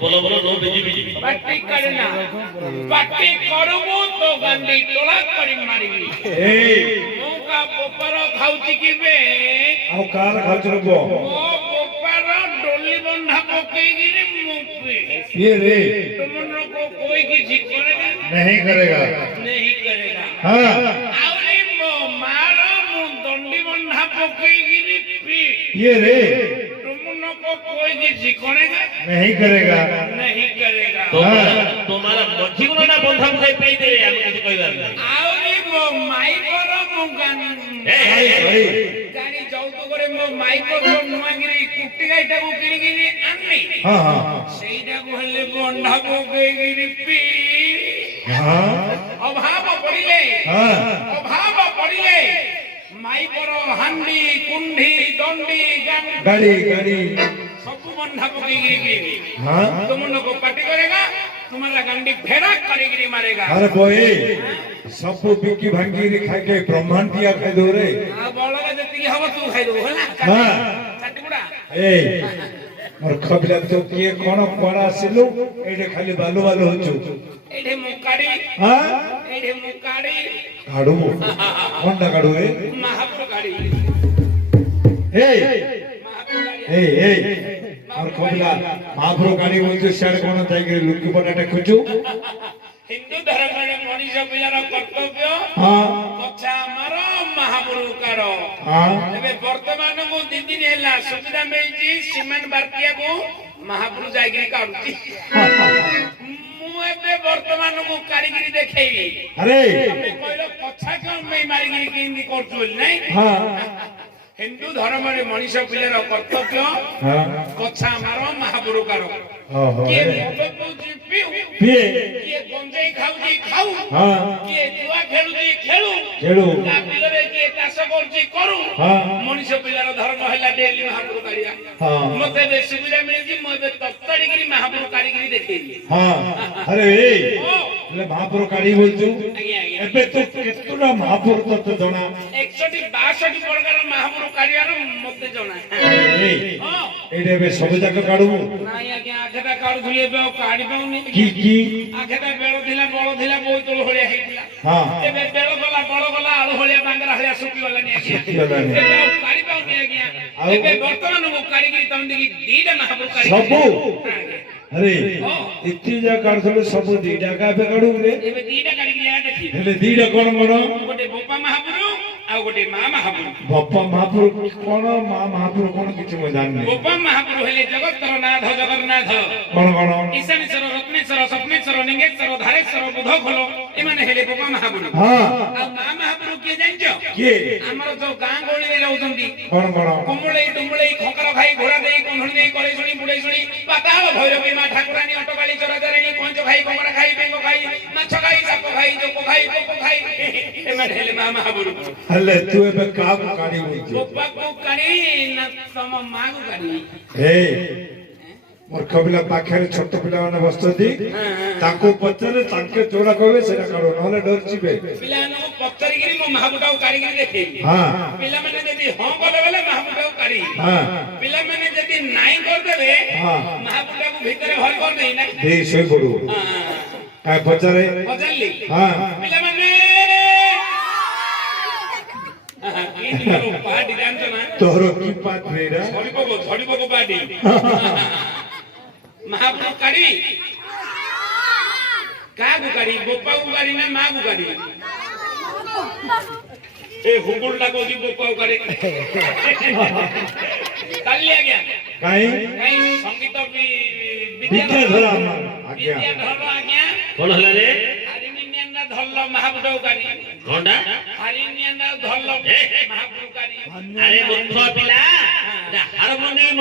बोलो बोलो know busy busy party करना पार्टी करबो तो गंदी तोला करी मारिबी ए मोका पोपर खाउची किबे आउ कार खाउछ रबो मो पोपर डोली बंधा पकई गिरी मुपी ये रे तुमन को कोई किसी करेगा नहीं करेगा हां आवरी मो मारो मु दंडी बंधा पकई गिरी पी ये रे तुमन को कोई किसी करेगा नहीं करेगा तुम्हारा मझी को ना बंधा मुझे पे दे हम किसी कोई बात नहीं आवरी मो माई करो मु गानी गाड़ी जाउतो करे मो माई को नुआगिरी कुट्टी गाइटा को किनी किनी आन्नी हां हां सेइटा को हले बंधा को गिरी पी हां अभाव पड़िले माई करो हांडी कुंडी दंडी गाड़ी सब बंधा को गिरी हां तुमन को पार्टी करेगा तुम्हारा गंडी फेरा करेगी मारेगा अरे बोए सब बिकी भांगी खा के ब्रह्मांडिया खाइ दो रे आ बळगा जति हबो तू खाइ दो होला हां काटकुडा ए मोर खबला तो किए कोन कोरा सिलु एडे खाली बालू बालू होचु एडे मुकाडी हां एडे मुकाडी काडू कोनटा काडू ए महापुर गाडी ए ए और खबला महापुर गाडी होचु शेर कोन जाई के लुकी बनाटे खुचु हिंदू धर्म रे मनीष पिलार कर्तव्य हां कच्छा मारो महापुर कारो हां एबे वर्तमान को दिन दिन हैला सुविधा मिलजी सीमेंट बारतिया को महापुर जाई के काढुची मु एबे वर्तमान को कारीगिरी देखेई अरे तमे कहलो कच्छा क्यों मैं मारीगिरी केंदी करछु नहीं हां हिंदू धर्म रे मनीष पिलार कर्तव्य हां कच्छा मारो महापुर कारो ओहो के मदो पूजी पिउ पिए के गंजाई खाउजी खाउ हां के जुआ खेलुजी खेलु खेलु ता बिलरे के चाष करजी करू हां मनीष पिलार धर्म हैला डेली महापुर कारिया हां मते बे सुविधा मिलजी म बे तत्तड़ी गिरी महापुर कारीगिरी देखेली हां अरे ले महापुर काडी बोलछु आज्ञा एबे तो केतुना महापुर तो जणा 162 प्रकार महापुर कारियार मते जणा ए हां एडे बे सब जाक काडू नाइ आज्ञा आखेटा काढु धुले बे काडी पाउनी की आखेटा बेळ थिला बळ थिला बोतल होलिया हेतिला हां एबे बेळ गला बळ गला आळू होलिया बांगरा होलिया सुकी गलानी आज्ञा गलानी। एबे काडी पाउनी आज्ञा एबे वर्तमान को कारीगिरी तम देखि दीदा महापुर कारीगिरी सबु अरे हां इति जा काढथले सब दीडा का बे काडू रे एबे दीदा कारीगिरी आ देखि हेले दीडा कोन गोटे बोपा महापुर आ गोटे मा महापुर बप्पा महापुर कोन मा महापुर कोन किछि म जाननी बोपा महापुर हेले जगतर नाथ जगन्नाथ कोन ईशानेश्वर रत्नेश्वर स्वप्नेश्वर लिंगेश्वर धारेश्वर बुध खोलो एमाने हेले बोपा महापुर हां आ मा महापुर के जानजो के हमर जो गां गोली रे रहउतंती कोन कुमुळे डुमुळे खकर भाई घोड़ा देई कोन्हणी देई करे सुनी बुढे सुनी पाताळ भैरवी मा ठाकुरानी अटकाली चरचरणी पंच भाई कोमरा खाई बेंगो खाई माछ खाई साप खाई जोको खाई कोको खाई एमाने हेले मा महापुर हले तू एबे काम काडी होइछ बोपा को कानी न तम मागु कानी ए मोर कबिला पाखरे छोट पिला माने बसती ताको पचरे ताके जोड़ा कहबे सेरा करो नहले डर जिबे पिलानो पत्थरी गिरी मो महापुटाऊ कारीगिरी देखे हां पिला माने जदी हां करे बेले महापुटाऊ कारी हां पिला माने जदी नाइ कर देबे हां महापुटा को भीतर घर कर देई ना दे सोई पड़ू हां काय पचरे बदलली हां पिला माने की तुम्हारो पार्टी जानतो ना तोरो की बात रेडा झड़ी पको पार्टी महापुर कारी कागु कारी बोपाऊ कारी ना मागु कारी ए हुकुलटा को जी बोपाऊ कारी काली आ गया काई संगीत विद्या धरा आज्ञा विद्या धर आज्ञा कोन हला रे हरिनियन्ना धल्ल महापुटाऊ कारी कोंडा हरिनियन्ना धल्ल महापुर कारी अरे मूर्ख पिला हारमोनियम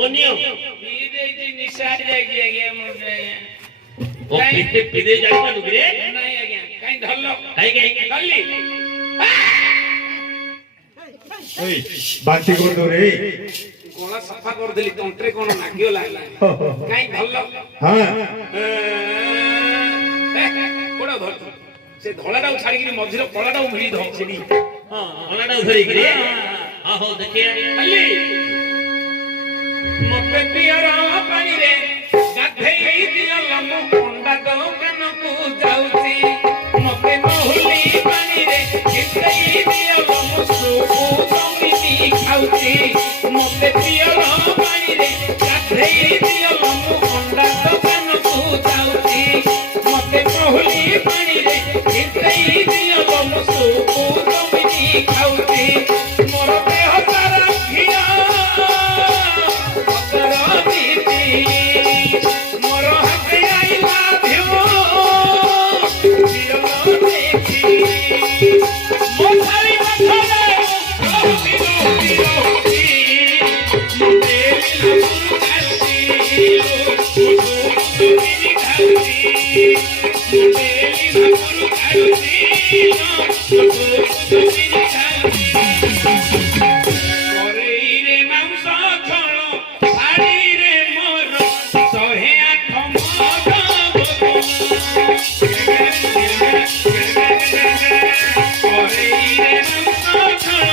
मोनियम जी निशा जागी आज्ञा मुझे ओ पिदे जाई ना रे नहीं आज्ञा काई धल्ल काई कल्ली ओई बाती कर दो रे गला सफा कर देली तंत्रे कोन नागियो लागला काई धल्ल हां କୋଡା ଧର ସେ ଧଳାଟାକୁ ଛାଡିକିରି ମଝିରେ କଳାଟାକୁ ଭିଡ଼ି ଧର ସେଠି ହଁ ଅନାଟାକୁ ଧରିକିରି ହଉ ଦେଖିଆ ଖାଲି ମତେ ପିଅର ପାଣିରେ ଗାଧେଇ ଦିଅଲ ମୁଁ ଅଣ୍ଡା ଦୋକାନକୁ ଯାଉଛି ମତେ ମହୁଲି ପାଣିରେ ଗାଧେଇ ଦିଅଲ ମୁଁ ସୁବୁ ଜମିନି ଖାଉଛି ମତେ ପିଅର ପାଣିରେ ଗାଧେଇ ଦିଅଲ ମୁଁ ଅଣ୍ଡା ଦୋକାନକୁ ଯାଉଛି ମତେ ମହୁଲି ପାଣିରେ ଗାଧେଇ ଦିଅଲ ମୁଁ ସୁବୁ ଜମିନି ଖାଉଛି ମୋର ଦେହ ସାରା ଘିଅ ମୋର ହାତେ ଆଇଲା ଭିଉ ଦେଖି ମୋ ଥାଳି ପାଖରେ ରହୁଛି କରେଇରେ ମାଂସ ଛଣ ଶାଢ଼ୀରେ ମୋର 108 ମଦ କରେଇରେ ମାଂସ ଛଣ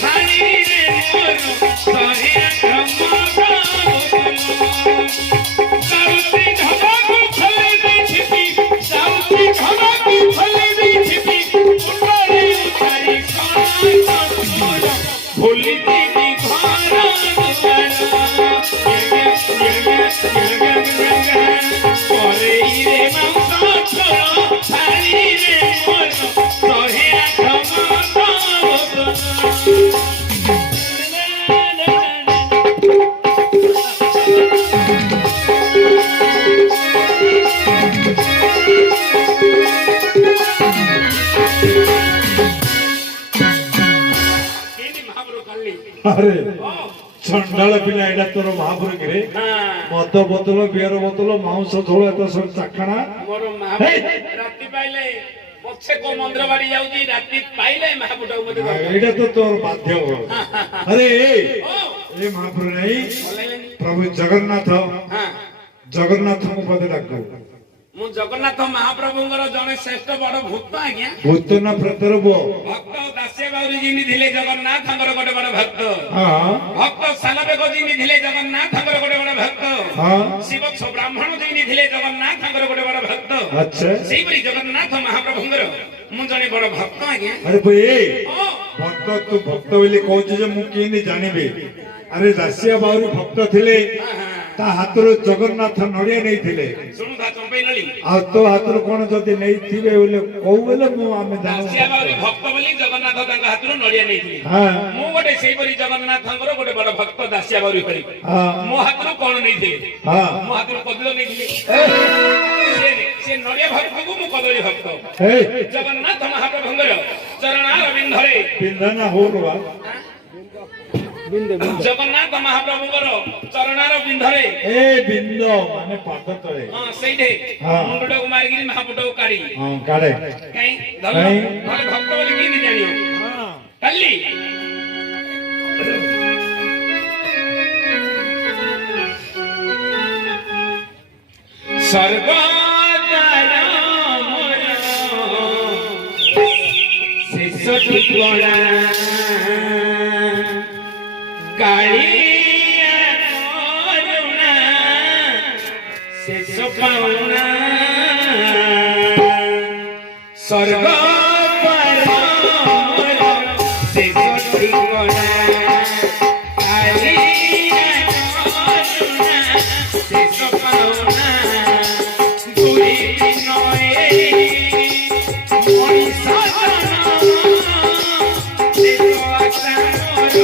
ଶାଢ଼ୀରେ ମୋର 108 ମଦ ସାଉତି ଢବାକୁ ଖୋଲି ଦେଇଥିବି ସାଉତି ଢବାକୁ ଖୋଲି ଦେଇଥିବି ମୁଣ୍ଡରେ ଉଠାଇ ଭୁଲି ଦିଦି ଘର କରେଇରେ ମାଂସ ଛଣ ଶାଢ଼ୀରେ ମୋର 108 अरे चंडाल पिला एडा तोर महापुर रे मद बोतल बियर बोतल मांस झोल तो सब चाखणा मोर महापुर राती पाइले पछे को मंदिर बाड़ी जाउजी राती पाइले महापुर मते एडा तो तोर बाध्य हो अरे ए महापुर नहीं प्रभु जगन्नाथ जगन्नाथ को पदे डाको मु जगन्नाथ महाप्रभुंकर जने श्रेष्ठ बड़ भक्त आज्ञा भूत ना प्रतर बो भक्त दासे बाउरी जिनि धिले जगन्नाथंकर गोटे बड़ भक्त हां भक्त सानबेक जिनि धिले जगन्नाथंकर गोटे बड़ भक्त हां शिव ब्राह्मण जिनि धिले जगन्नाथंकर गोटे बड़ भक्त अच्छा सेही बरी जगन्नाथ महाप्रभुंकर मु जने बड़ भक्त आज्ञा अरे भाई भक्त तू भक्त बोली कहछ जे मु केनी जानिबे अरे दासिया बाउरी भक्त थिले ता हातरो जगन्नाथ नडिया नै थिले सुनु धा चंपई नली आ तो हातरो कोन जदी नै थिबे बोले कहू बोले मु आमे दासिया बाउरी भक्त बोली जगन्नाथ तांका हातरो नडिया नै थिले हां मु गोटे सेही बरी जगन्नाथंकर गोटे बड़ भक्त दासिया बाउरी करी हां मो हातरो कोन नै थिले हां मो हातरो कदलो नै थिले से नडिया भक्त को मु कदली भक्त हे जगन्नाथ महाप्रभुंकर चरणार बिंधरे बिंधना होरवा जगन्नाथ महाप्रभुंकर चरणार बिंधरे ए बिंदो माने पाद तळे हां सेठे हां मुंडडो को मारगिरी महापुटो काढी हां काढे काई धल भले भक्त बोली की नि जानियो हां कल्ली सर्वदार मोर शेष ठिकଣା कालिया करुणा शेष पाउना स्वर्ग पर मोर शेष ठिकଣା कालिया करुणा शेष पाउना दुई नए मଣିଷ शेष आशा मोर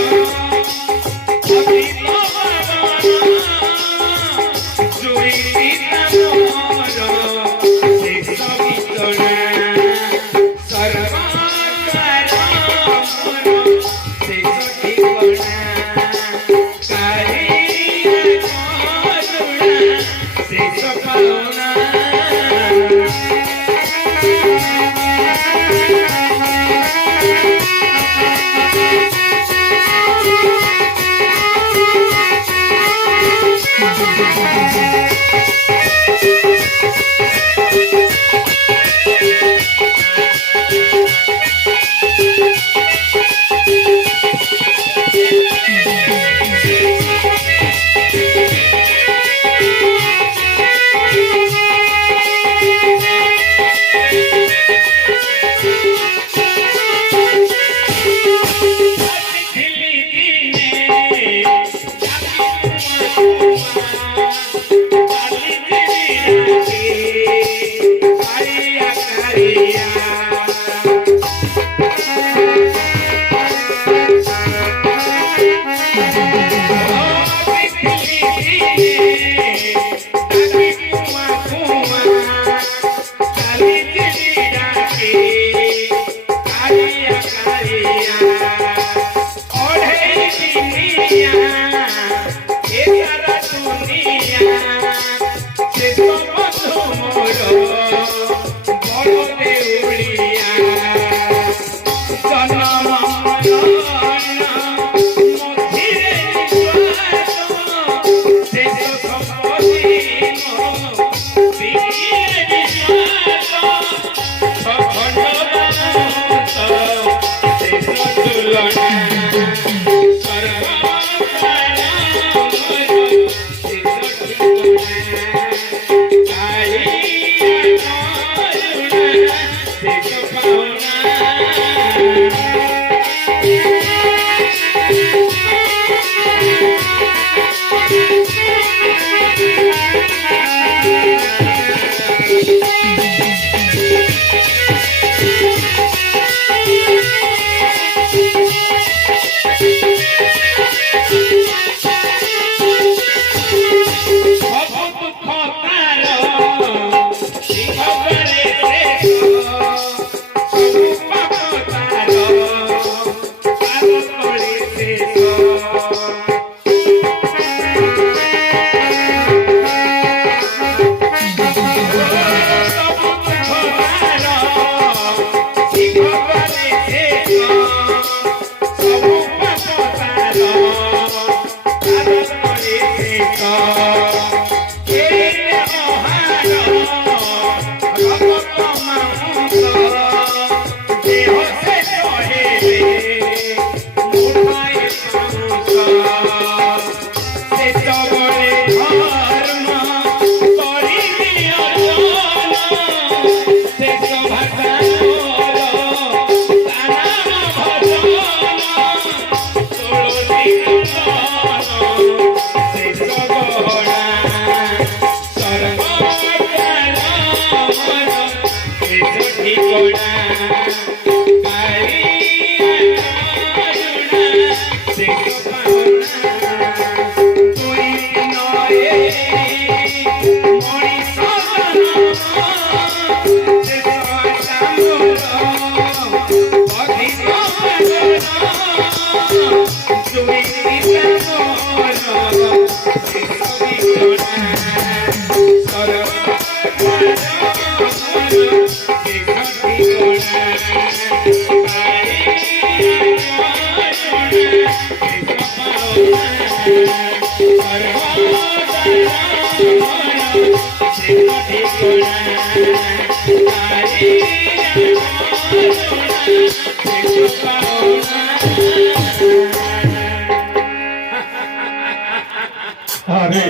अरे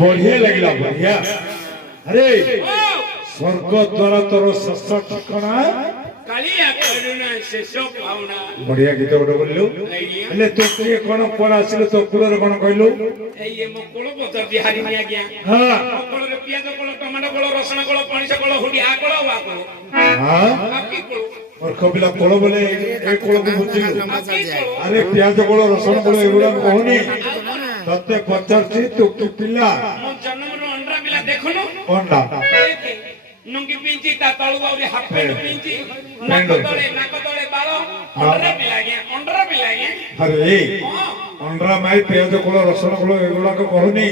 बढ़िया लगला बढ़िया अरे स्वर्ग द्वारा तोर शस ठिकଣା कालिया करुणा शेष भावना बढ़िया गीत गोटे बोललु हेले तो किए कोन कोन आसिल तो कुलर कोन कहलु एये मो कोळ पतर बिहारी मिया गया हां कोळ रे पियाज कोळ टमाटो कोळ रसुण कोळ पणिस कोळ हुडी आ कोळ वा कोळ हां बाकी कोळ और कबिला कोळ बोले ए कोळ को बुझिलु अरे प्याज कोळ रसुण कोळ एगुडा कहनी तते पचारछि तो की पिला मो जन्मरो अंडा पिला देखुनु कोनडा नुंगी पिंची ता तळु बाउरी हाफ पेंट पिंची नाक तळे बाळ अंडा पिला गया अरे अंडा माई प्याज कोळ रसुण कोळ एगुडा को कहनी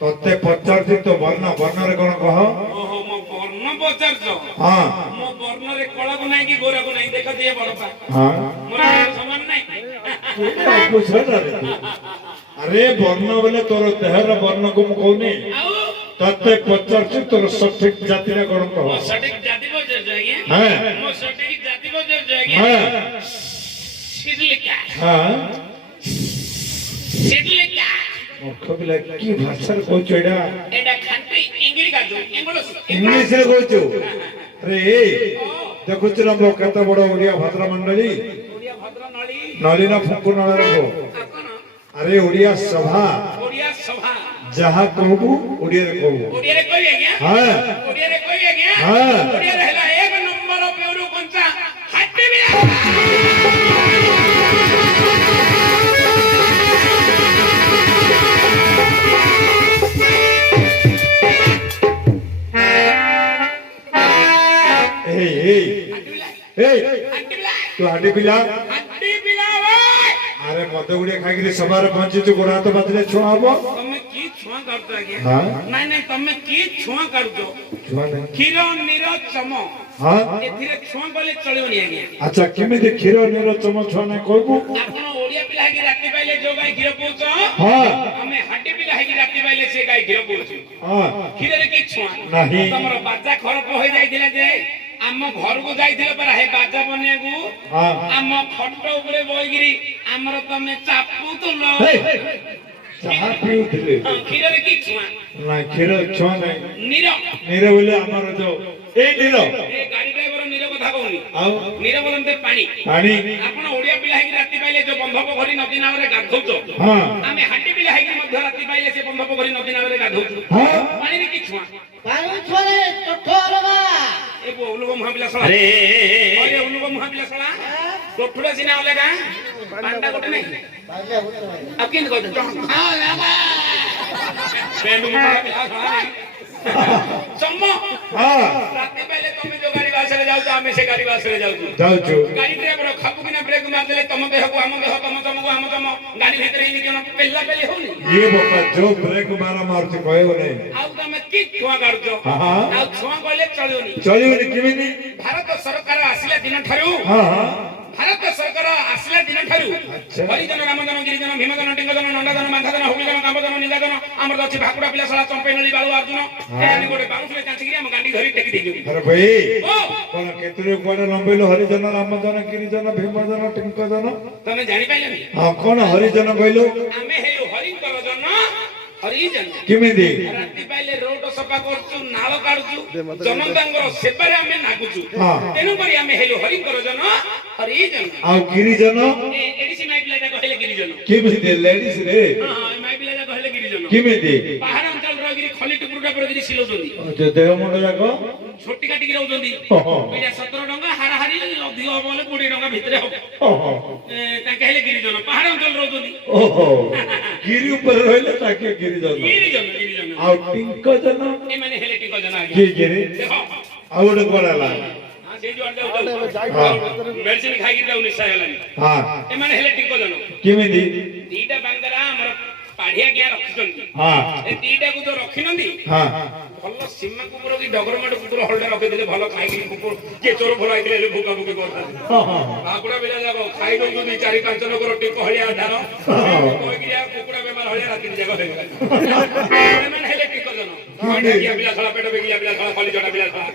तते पचारछि तो वर्ण रे कोन कह ओहो मो वर्ण पचारछो हां मो वर्ण रे कोळा को नाही की गोरा को नाही देख दिए बड़पा हां मोर समान नाही पूछ अरे वर्ण बोले तोर देहर वर्ण को मु कहनी तते पचारछि तोर सठिक जाति रे कोन कह सठिक जाति को जर जागे हां मो सठिक जाति को जर जागे हां सिडलिका हां सिडलिका कबिला की भाषा रे कहछ एडा एडा खांती इंग्लिश का जो इंग्लिश रे कहछ अरे देखुछ हम लोग कत बड़ ओडिया भद्र मंडली ओडिया भद्र नळी नलिना फुकुर नळा अरे ओडिया सभा जहा कहबू ओडिया रे कहबू ओडिया रे कहबे गया हां ओडिया रे कहबे गया हां ओडिया रे हला एक नंबर पेरू कंचा हाथी बिला तू हाडी पिला अरे मत गुड़े खाई सभार पहुंची तू गोड़ा हाथ बाजले छुआ हबो तमे की छुआ करतो आगे हां नहीं नहीं तमे की छुआ करतो छुआ नहीं क्षीर नीर चम हां एथिरे छुआ बोले चलियोनी आगे अच्छा किमे दे क्षीर नीर चम छुआ नहीं कहबू आपण ओडिया पिला की राती पाइले जो गाय क्षीर पूछो हां हमें हाडी पिला की राती पाइले से गाय क्षीर पूछो हां क्षीर रे की छुआ नहीं तमरो बाजा खराब हो जाइथिला जे आम घर को जाइथिले पर हे बाजा बनिया को हां आम खट्ट ऊपर बइगिरी हमर तमे चापू तो लो चाहा पिउथिले क्षीर रे की छुआ ना क्षीर छुआ नहीं नीर नीर बोले हमर जो ए नीर ए गाड़ी ड्राइवर नीर कथा कहूनी आउ नीर बोलते पानी पानी आपण ओडिया पिला हेकी राती पाइले जो बंध पोखरी नदी नाव रे गाधौचो हां आमे हाटी पिला हेकी मध्य राती पाइले से बंध पोखरी नदी नाव रे गाधौचो हां पानी रे की छुआ ପାରୁଛରେ ଚଠୋରବା ଏ ଉଲୁଗ ମହାବିଲା ଶଳା ଆରେ ଅରେ ଉଲୁଗ ମହାବିଲା ଶଳା ଟୋଠୁଲା ସିନା ଅଲଗା ପାଣ୍ଡା ଗୋଟେ ନାହିଁ ବାଜେ ହୁତ ଆଉ କେମିତି କହିଛ ପେଣ୍ଡୁ ମହାବିଲା ଶଳା ଚମ ହଁ ରାତି ପାଇଲେ ତମେ ଯୋଉ ଗାଡି ବାସରେ ଯାଉଛ ଆମେ ସେ ଗାଡି ବାସରେ ଯାଉଛୁ ଯାଉଛୁ ଗାଡି ଡ୍ରାଇଭର ଖାପୁ କିନା ବ୍ରେକ୍ ମାରିଦେଲେ ତମ ଦେହକୁ ଆମ ଦେହ ତମ ତମକୁ ଆମ ତମ ଗାଡି ଭିତରେ ଏମିତି କଣ ପେଲା ପେଲି ହଉନି ଇଏ ବାପା ଯୋଉ ବ୍ରେକ୍ ମାରୁଛି କହିବ ନାହିଁ ଆଉ ତମେ କି ଛୁଆ କାଢୁଛ ହଁ। ଆଉ ଛୁଆ କହିଲେ ଚଳିବନି ଚଳିବନି କେମିତି ଭାରତ ସରକାର ଆସିଲା ଦିନ ଠାରୁ ହଁ ହଁ ଭାରତ ସରକାର ଆସିଲା ଦିନ ଠାରୁ ଆଚ୍ଛା। ହରିଜନ ରାମଜନ ଗିରିଜନ ଭୀମଜନ ଟିଙ୍ଗଜନ ନଣ୍ଡାଜନ ମାନ୍ଧାଜନ ହୁଗୁଜନ କାମଜନ ନିଜାଜନ ଆମର ଅଛି ଭାକୁଡା ପିଲା ଶଳା ଚମ୍ପେଇ ନଳି ବାଳୁ ଅର୍ଜୁନ ଏମାନେ ଗୋଟେ ବାଉଁଶରେ ଚାଞ୍ଚିକିରି ଆମ ଗାଣ୍ଡି ଧରି ଟେକି ଦେଇଛନ୍ତି ଆରେ ଭାଇ ଓ କଣ କେତେବେଳେ କୁଆଡେ ଲମ୍ବେଇଲୁ ହରିଜନ ରାମଜନ ଗିରିଜନ ଭୀମଜନ ଟିଙ୍କଜନ ତମେ ଜାଣିପାରିଲନି ହଁ କଣ ହରିଜନ କହିଲୁ ଆମେ ହେଲୁ ହରିଙ୍କର ଜନ ହରିଜନ କେମିତି ରାତି ପାଇଲେ ରୋଡ ସଫା କରୁଛୁ ନାଳ କାଢୁଛୁ ଜନତାଙ୍କର ସେବାରେ ଆମେ ନାଗୁଛୁ ହଁ। ତେଣୁକରି ଆମେ ହେଲୁ ହରିଙ୍କର ଜନ ହରିଜନ ଆଉ ଗିରିଜନ ଏଡିସି ମାଇ ପିଲା ଯାକ ହେଲେ ଗିରିଜନ କେମିତି ଲେଡିସ୍ ରେ ହଁ ହଁ ଏ ମାଇ ପିଲା ଯାକ ହେଲେ ଗିରିଜନ କେମିତି ପାହାଡ ଅଞ୍ଚଳ ରହିକିରି ଖଲି ଟୁକୁରୁଟା ପରେ ଗିରି ସିଲଉଛନ୍ତି ଯେ ଦେହ ମୁଣ୍ଡ ଯାକ ଛୋଟି କାଟିକି ରହୁଛନ୍ତି ଓହୋ। ଏଇଟା 17 ଟଙ୍କା ହାରାହାରି ଅଧିକ ହବ ବୋଲେ 20 ଟଙ୍କା ଭିତରେ ହବ ଓହୋ ତାଙ୍କେ ହେଲେ ଗିରିଜନ ପାହାଡ ଅଞ୍ଚଳ ରହୁଛନ୍ତି ଓହୋ ଗିରି ଉପରେ ରହିଲେ ତାକେ ଗିରିଜନ ଗିରିଜନ ଗିରିଜନ ଆଉ ଟିଙ୍କଜନ ଏମାନେ ହେଲେ ଟିକ ଜନ ଆଜ୍ଞା କିଏ ଗିରି ଦେଖ ଆଉ ଗୋଟେ କୁଆଡେ ହେଲା ହଁ, ସେଇ ଯୁଆଡେ ଯାଉ ମେଡିସିନ ଖାଇକି ଯାଉ ନିଶା ହେଲାନି ହଁ ଏମାନେ ହେଲେ ଟିକ ଜନ କେମିତି ଦିଟା ବାଙ୍ଗରା ଆମର ପାଢିଆ କିଆ ରଖିଛନ୍ତି ହଁ ଏ ଦିଟାକୁ ଯୋଉ ରଖିନାହାନ୍ତି ହଁ ଭଲ ସୀମା କୁକୁର କି ଡଗରମାଟ କୁକୁର ହଳଟା ରଖିଦେଲେ ଭଲ ଖାଇକି କୁକୁର କିଏ ଚୋର ଫୋର ହେଇଥିଲେ ହେଲେ ଭୁକା ଭୁକି କରୁଛନ୍ତି ହଁ ହଁ ଭାକୁଡା ପିଲା ଯାକ ଖାଇ ଦଉଛନ୍ତି 4-5 ଲୋକର ଟିକ ହଳିଆ ଧାନ କହିକି କୁକୁଡ଼ା ବେମାର ହଳିଆ ରାତି ଯାକ ହେଇଗଲା ସେମାନେ ହେଲେ ଟିକ ଜନ ପିଲା ଛଡା ପେଟ ବେଗିଆ ପିଲା ଛଡା ଖଲି ଚଟା ପିଲା ଛଡା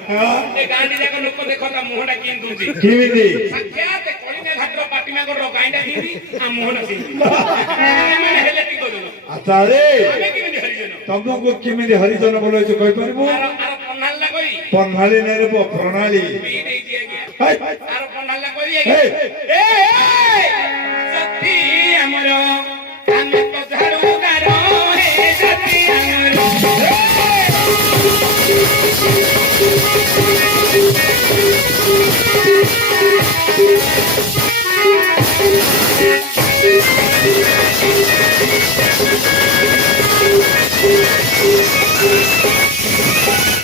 ଏ ଗାଁଟି ଯାକ ଲୋକ ଦେଖ ତା ମୁହଁଟା କେମିତି ଦଉଛି କେମିତି ସାକ୍ଷାତ କଳିଙ୍ଗା ଘାଟର ପାଟିମାଙ୍କର ଗାଈଟା କେମିତି ଆଉ ମୁହଁଟା ସେମିତି ଏମାନେ ହେଲେ ଟିକ ଜନ ଆଚ୍ଛା ରେ ଆମେ କେମିତି ହରିଜନ ତମକୁ କେମିତି ହରିଜନ ବୋଲଉଛୁ କହିପାରିବୁ ଆର ପହ୍ନାଲା କହି ପ୍ରଣାଳୀ ନାଇଁ ରେ ପୁଅ, ପ୍ରଣାଳୀ ପିଇ ଦେଇଛି ଆଜ୍ଞା ହାଇ, ଆର ପହ୍ନାଲା କହି ହେ, ଆଜ୍ଞା ସତୀ ଆମର ଆମେ ପଧାରୁ ଗାର ହେ ସତୀ ଆମର